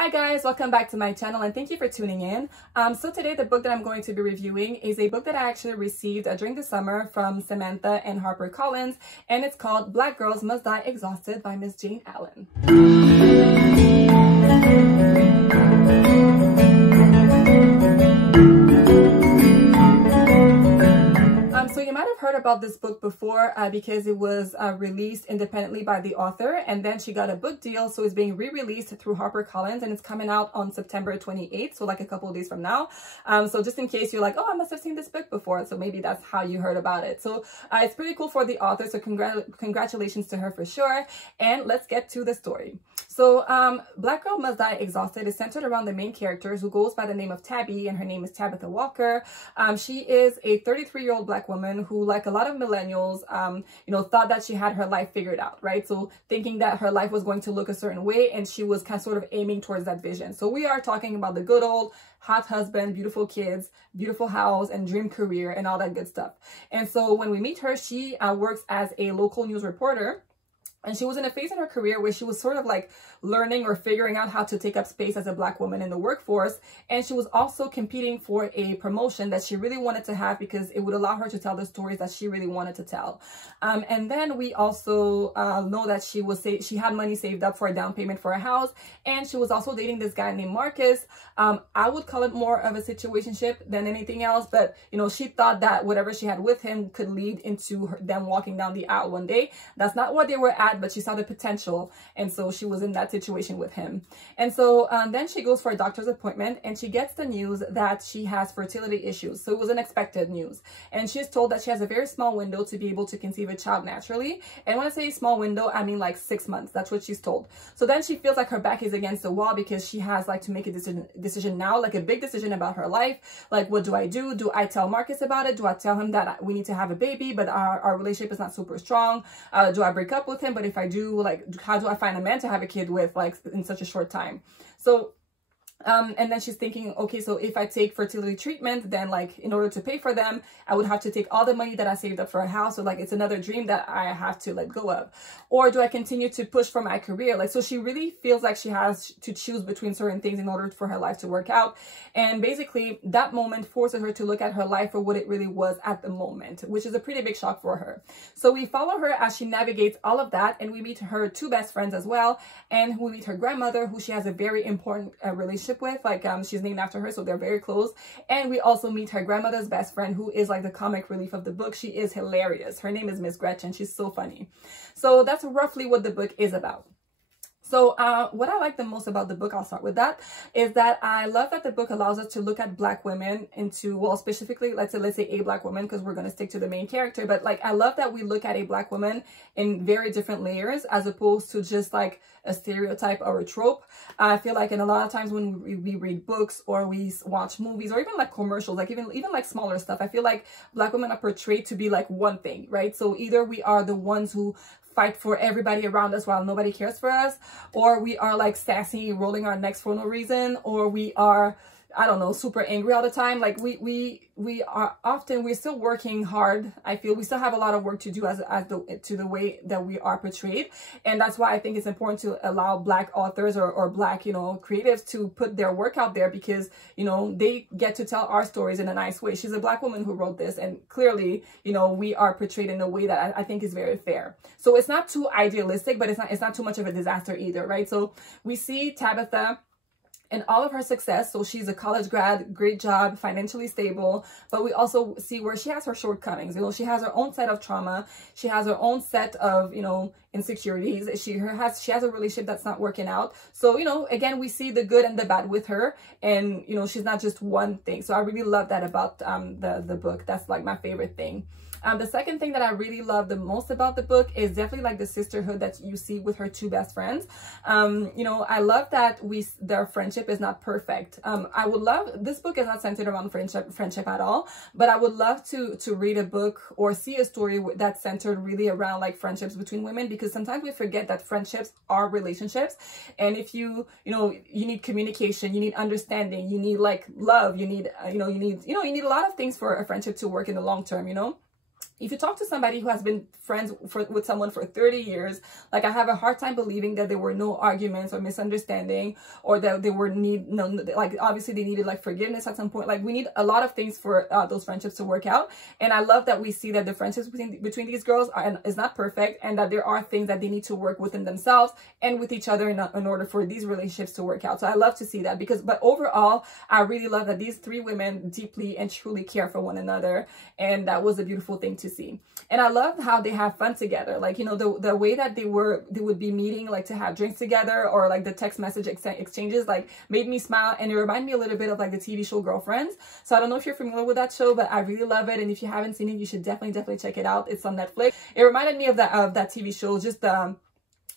Hi guys, welcome back to my channel and thank you for tuning in. So today the book that I'm going to be reviewing is a book that I actually received during the summer from Samantha and HarperCollins, and it's called Black Girls Must Die Exhausted by Miss Jayne Allen. So you might have heard about this book before because it was released independently by the author, and then she got a book deal, so it's being re-released through HarperCollins, and it's coming out on September 28th, so like a couple of days from now. So just in case you're like, oh, I must have seen this book before, so maybe that's how you heard about it. So it's pretty cool for the author, so congratulations to her for sure. And let's get to the story. So Black Girl Must Die Exhausted is centered around the main characters, who goes by the name of Tabby, and her name is Tabitha Walker. She is a 33-year-old Black woman who, like a lot of millennials, thought that she had her life figured out, right? So thinking that her life was going to look a certain way, and she was kind of sort of aiming towards that vision. So we are talking about the good old hot husband, beautiful kids, beautiful house, and dream career, and all that good stuff. And so when we meet her, she works as a local news reporter. And she was in a phase in her career where she was sort of like learning or figuring out how to take up space as a Black woman in the workforce. And she was also competing for a promotion that she really wanted to have because it would allow her to tell the stories that she really wanted to tell. And then we also know that she had money saved up for a down payment for a house. And she was also dating this guy named Marcus. I would call it more of a situationship than anything else. But, she thought that whatever she had with him could lead into them walking down the aisle one day. That's not what they were at, but she saw the potential, and so she was in that situation with him. And so then she goes for a doctor's appointment, and she gets the news that she has fertility issues. So it was unexpected news, and she's told that she has a very small window to be able to conceive a child naturally. And when I say small window, I mean like 6 months. That's what she's told. So then she feels like her back is against the wall because she has like to make a decision now, like a big decision about her life. Like, what do I do? Do I tell Marcus about it? Do I tell him that we need to have a baby, but our relationship is not super strong? Do I break up with him? But if I do, like, how do I find a man to have a kid with, like, in such a short time? So and then she's thinking, okay, so if I take fertility treatment, then like in order to pay for them, I would have to take all the money that I saved up for a house. So like it's another dream that I have to let go of. Or do I continue to push for my career? Like, so she really feels like she has to choose between certain things in order for her life to work out. And basically that moment forces her to look at her life for what it really was at the moment, which is a pretty big shock for her. So we follow her as she navigates all of that, and we meet her two best friends as well. And we meet her grandmother, who she has a very important relationship with, like she's named after her, so they're very close. And we also meet her grandmother's best friend, who is like the comic relief of the book. She is hilarious. Her name is Miss Gretchen. She's so funny. So that's roughly what the book is about. So what I like the most about the book, I'll start with that, is that I love that the book allows us to look at Black women into, well, specifically, let's say a Black woman, because we're going to stick to the main character. But like, I love that we look at a Black woman in very different layers, as opposed to just like a stereotype or a trope. I feel like in a lot of times when we read books or we watch movies or even like commercials, like even like smaller stuff, I feel like Black women are portrayed to be like one thing, right? So either we are the ones who fight for everybody around us while nobody cares for us, or we are like sassy, rolling our necks for no reason, or we are, I don't know, super angry all the time. Like we are often, we're still working hard. I feel we still have a lot of work to do to the way that we are portrayed. And that's why I think it's important to allow Black authors or Black, creatives to put their work out there, because, they get to tell our stories in a nice way. She's a Black woman who wrote this, and clearly, we are portrayed in a way that I think is very fair. So it's not too idealistic, but it's not too much of a disaster either, right? So we see Tabitha and all of her success. So she's a college grad, great job, financially stable, but we also see where she has her shortcomings. She has her own set of trauma. She has her own set of, insecurities. She has a relationship that's not working out. So, again, we see the good and the bad with her, and, she's not just one thing. So I really love that about the book. That's like my favorite thing. The second thing that I really love the most about the book is definitely like the sisterhood that you see with her two best friends. I love that their friendship is not perfect. This book is not centered around friendship at all, but I would love to read a book or see a story that's centered really around like friendships between women, because sometimes we forget that friendships are relationships. And if you need communication, you need understanding, you need like love, you need a lot of things for a friendship to work in the long term, if you talk to somebody who has been friends with someone for 30 years, like I have a hard time believing that there were no arguments or misunderstanding, or that they were like obviously they needed like forgiveness at some point. Like we need a lot of things for those friendships to work out. And I love that we see that the friendships between these girls is not perfect, and that there are things that they need to work within themselves and with each other in order for these relationships to work out. So I love to see that, but overall, I really love that these three women deeply and truly care for one another. And that was a beautiful thing to see. And I love how they have fun together. Like, you know, the way that they would be meeting, like to have drinks together, or like the text message exchanges, like made me smile. And it reminded me a little bit of like the TV show Girlfriends. So I don't know if you're familiar with that show, but I really love it. And if you haven't seen it, you should definitely check it out. It's on Netflix. It reminded me of that TV show, just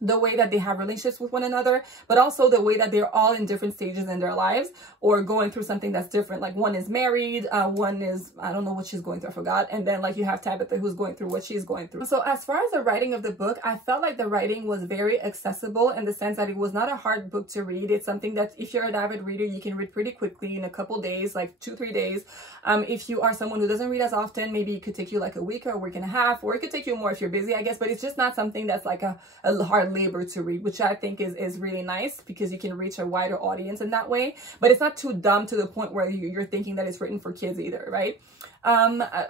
the way that they have relationships with one another, but also the way that they're all in different stages in their lives, or going through something that's different. Like one is married, one is, I don't know what she's going through, I forgot. And then like you have Tabitha, who's going through what she's going through. So as far as the writing of the book, I felt like the writing was very accessible, in the sense that it was not a hard book to read. It's something that if you're an avid reader, you can read pretty quickly in a couple days, like 2-3 days. If you are someone who doesn't read as often, maybe it could take you like a week or a week and a half, or it could take you more if you're busy, I guess. But it's just not something that's like a hard labor to read, which I think is really nice, because you can reach a wider audience in that way. But it's not too dumb to the point where you're thinking that it's written for kids either, right?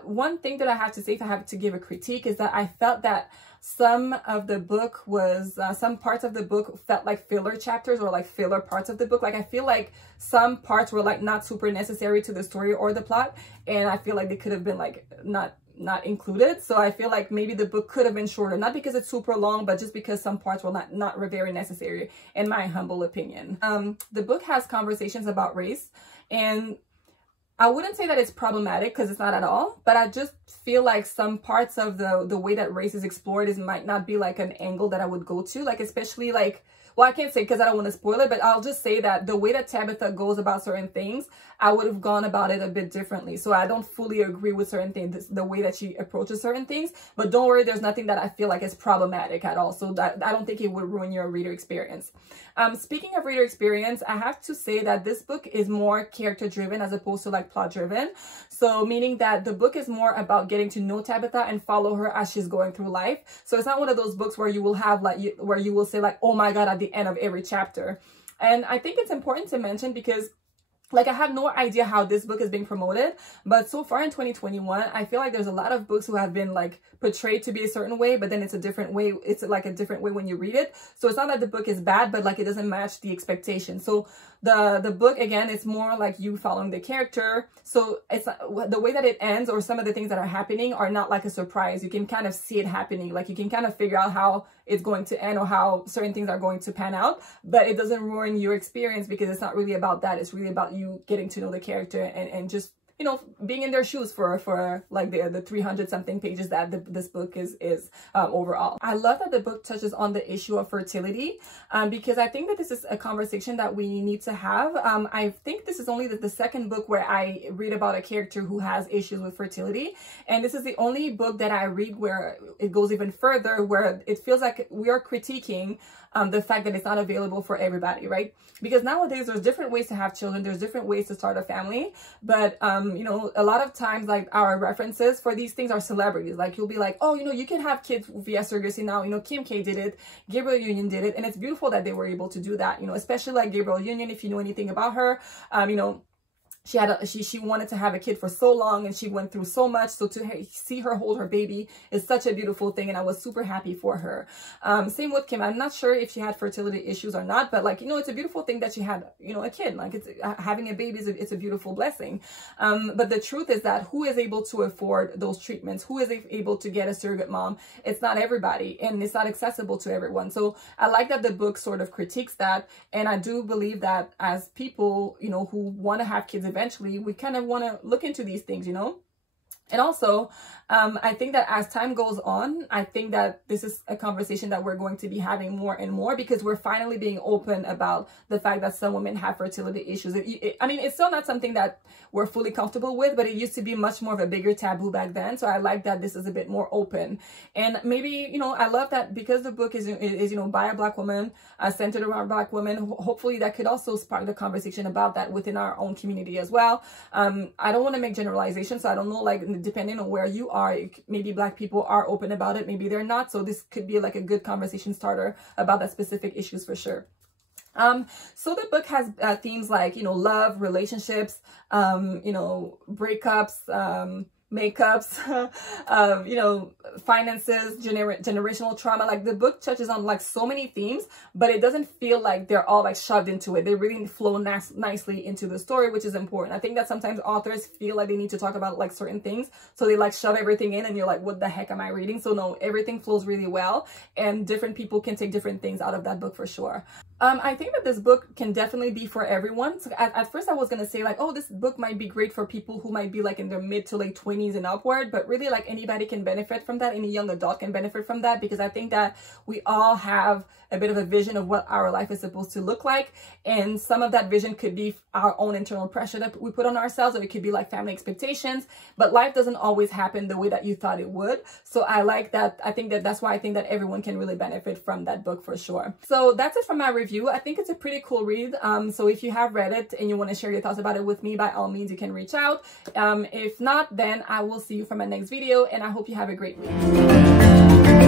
One thing that I have to say, if I have to give a critique, is that I felt that some of the book was, some parts of the book felt like filler chapters, or like filler parts of the book. Like I feel like some parts were like not super necessary to the story or the plot, and I feel like they could have been like not included. So I feel like maybe the book could have been shorter, not because it's super long, but just because some parts were not very necessary, in my humble opinion. The book has conversations about race, and I wouldn't say that it's problematic, because it's not at all, but I just feel like some parts of the way that race is explored might not be like an angle that I would go to, like especially like, well, I can't say because I don't want to spoil it, but I'll just say that the way that Tabitha goes about certain things, I would have gone about it a bit differently. So I don't fully agree with certain things, the way that she approaches certain things. But don't worry, there's nothing that I feel like is problematic at all. So that I don't think it would ruin your reader experience. Speaking of reader experience, I have to say that this book is more character driven as opposed to like plot driven. So meaning that the book is more about getting to know Tabitha and follow her as she's going through life. So it's not one of those books where you will have like, where you will say like, oh my God, at the end of every chapter. And I think it's important to mention, because like I have no idea how this book is being promoted, but so far in 2021, I feel like there's a lot of books who have been like portrayed to be a certain way, but then it's a different way. It's like a different way when you read it. So it's not that the book is bad, but like it doesn't match the expectation. So the book, again, it's more like you following the character. So it's the way that it ends, or some of the things that are happening are not like a surprise. You can kind of see it happening. Like you can kind of figure out how it's going to end, or how certain things are going to pan out, but it doesn't ruin your experience, because it's not really about that. It's really about you getting to know the character and just, you know, being in their shoes for like the 300 something pages that this book is overall. I love that the book touches on the issue of fertility, because I think that this is a conversation that we need to have. I think this is only the second book where I read about a character who has issues with fertility, and this is the only book that I read where it goes even further, where it feels like we are critiquing the fact that it's not available for everybody, right? Because nowadays there's different ways to have children, there's different ways to start a family, but you know, a lot of times like our references for these things are celebrities. Like you'll be like, oh, you know, you can have kids via surrogacy now. You know, Kim K did it, Gabrielle Union did it, and it's beautiful that they were able to do that. You know, especially like Gabrielle Union, if you know anything about her, you know, she wanted to have a kid for so long, and she went through so much. So to see her hold her baby is such a beautiful thing, and I was super happy for her. Same with Kim. I'm not sure if she had fertility issues or not, but like, you know, it's a beautiful thing that she had, you know, a kid. Like it's having a baby it's a beautiful blessing. But the truth is that who is able to afford those treatments? Who is able to get a surrogate mom? It's not everybody, and it's not accessible to everyone. So I like that the book sort of critiques that, and I do believe that as people, you know, who want to have kids eventually, we kind of want to look into these things, you know. And also, I think that as time goes on, I think that this is a conversation that we're going to be having more and more, because we're finally being open about the fact that some women have fertility issues. I mean, it's still not something that we're fully comfortable with, but it used to be much more of a bigger taboo back then. So I like that this is a bit more open. And maybe, you know, I love that because the book is you know, by a Black woman, centered around Black women, hopefully that could also spark the conversation about that within our own community as well. I don't want to make generalizations, so I don't know like depending on where you are, maybe Black people are open about it, maybe they're not. So this could be like a good conversation starter about that specific issues for sure. So the book has themes like, you know, love, relationships, you know, breakups, makeups, you know, finances, generational trauma. Like the book touches on like so many themes, but it doesn't feel like they're all like shoved into it. They really flow nicely into the story, which is important. I think that sometimes authors feel like they need to talk about like certain things, so they like shove everything in and you're like, what the heck am I reading? So no, everything flows really well, and different people can take different things out of that book for sure. I think that this book can definitely be for everyone. So at first I was going to say like, oh, this book might be great for people who might be like in their mid to late 20s and upward, but really like anybody can benefit from that. Any young adult can benefit from that, because I think that we all have a bit of a vision of what our life is supposed to look like. And some of that vision could be our own internal pressure that we put on ourselves, or it could be like family expectations, but life doesn't always happen the way that you thought it would. So I like that. I think that that's why I think that everyone can really benefit from that book for sure. So that's it for my review. I think it's a pretty cool read. So if you have read it and you want to share your thoughts about it with me, by all means, you can reach out. If not, then I will see you for my next video, and I hope you have a great week.